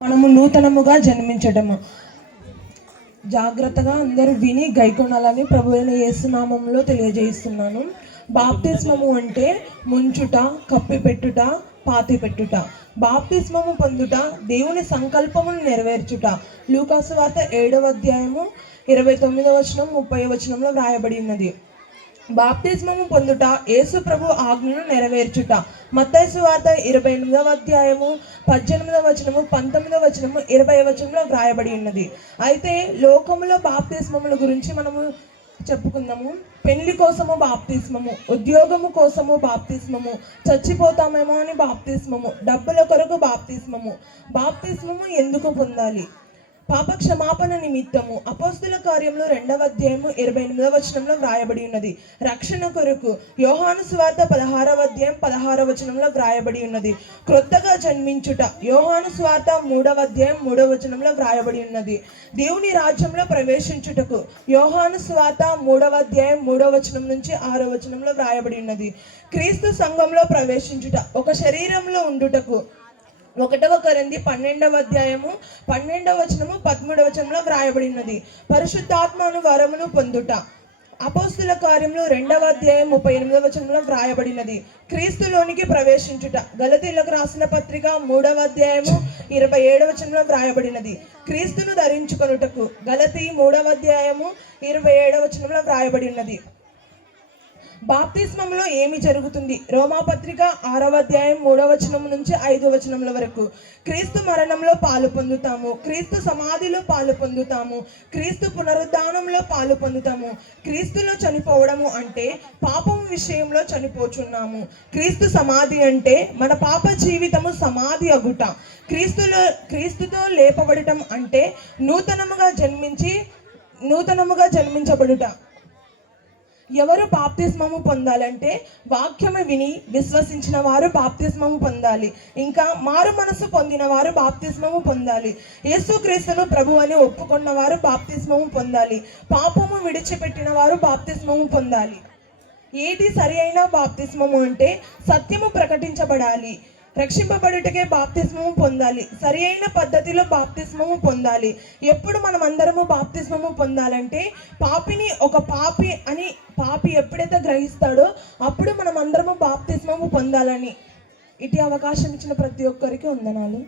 మనము నూతనముగా జన్మించటము. జాగ్రత్తగా అందరూ విని గైకొనాలని ప్రభువైన యేసు నామములో తెలియజేస్తున్నాను. బాప్తిస్మము అంటే ముంచుట, కప్పిపెట్టుట, పాతిపెట్టుట. బాప్తిస్మము పొందుట దేవుని సంకల్పమును నెరవేర్చుట. లూకాసు వార్త 7వ అధ్యాయము 29వ వచనం 30వ వచనంలో వ్రాయబడి ఉన్నది. బాప్తిస్మము పొందుట యేసు ప్రభు ఆజ్ఞను నెరవేర్చుట. మత్తయి సువార్త 28వ అధ్యాయము 18వ వచనము 19వ వచనము 20వ వచనంలో వ్రాయబడి ఉన్నది. అయితే లోకములో బాప్తిస్మముల గురించి మనము చెప్పుకుందాము. పెళ్లి కోసము బాప్తిస్మము, ఉద్యోగము కోసము బాప్తిస్మము, చచ్చిపోతామేమో అని బాప్తిస్మము, డబ్బుల కొరకు బాప్తిస్మము. బాప్తిస్మము ఎందుకు పొందాలి? పాప క్షమాపణ నిమిత్తము. అపోస్తుల కార్యములు 2వ అధ్యాయము 28వ వచనంలో వ్రాయబడి ఉన్నది. రక్షణ కొరకు. యోహాను సువార్త 16వ అధ్యాయం 16వ వచనంలో వ్రాయబడి ఉన్నది. క్రొత్తగా జన్మించుట. యోహాను సువార్త 3వ అధ్యాయం 3వ వచనంలో వ్రాయబడి ఉన్నది. దేవుని రాజ్యంలో ప్రవేశించుటకు. యోహాను సువార్త 3వ అధ్యాయం 3వ వచనం నుంచి 6వ వచనంలో వ్రాయబడి ఉన్నది. క్రీస్తు సంఘంలో ప్రవేశించుట. ఒక శరీరంలో ఉండుటకు. 1వ కొరింథీ 12వ అధ్యాయము 12వ వచనము 13వ వచనంలో వ్రాయబడి ఉన్నది. పరిశుద్ధాత్మను వరమును పొందుట. అపోస్తుల కార్యములు 2వ అధ్యాయం 38వ వచనంలో వ్రాయబడినది. క్రీస్తులోనికి ప్రవేశించుట. గలతీయులకు రాసిన పత్రిక 3వ అధ్యాయము 27వ వచనంలో వ్రాయబడినది. క్రీస్తును ధరించుకొనుటకు. గలతీ 3వ అధ్యాయము 27వ వచనంలో వ్రాయబడి ఉన్నది. బాప్తిస్మంలో ఏమి జరుగుతుంది? రోమాపత్రిక 6వ అధ్యాయం 3వ వచనం నుంచి 5వ వచనముల వరకు. క్రీస్తు మరణంలో పాలు పొందుతాము, క్రీస్తు సమాధిలో పాలు పొందుతాము, క్రీస్తు పునరుద్ధానంలో పాలు పొందుతాము. క్రీస్తులో చనిపోవడము అంటే పాపం విషయంలో చనిపోచున్నాము. క్రీస్తు సమాధి అంటే మన పాప జీవితము సమాధి అగుట. క్రీస్తుతో లేపబడటం అంటే నూతనముగా జన్మించబడుట. ఎవరు బాప్తిస్మము పొందాలంటే వాక్యము విని విశ్వసించిన వారు బాప్తిస్మము పొందాలి. ఇంకా మారు మనసు పొందిన వారు బాప్తిస్మము పొందాలి. యేసుక్రీస్తును ప్రభు అని ఒప్పుకున్న వారు బాప్తిస్మము పొందాలి. పాపము విడిచిపెట్టిన వారు బాప్తిస్మము పొందాలి. ఏది సరి అయిన బాప్తిస్మము అంటే సత్యము ప్రకటించబడాలి. రక్షింపబడుటకే బాప్తిస్మము పొందాలి. సరి అయిన పద్ధతిలో బాప్తిస్మము పొందాలి. ఎప్పుడు మనం అందరము బాప్తిస్మము పొందాలంటే పాపిని ఒక పాపి ఎప్పుడైతే గ్రహిస్తాడో అప్పుడు మనం అందరము బాప్తిస్మము పొందాలని. ఇటు అవకాశం ఇచ్చిన ప్రతి ఒక్కరికి వందనాలు.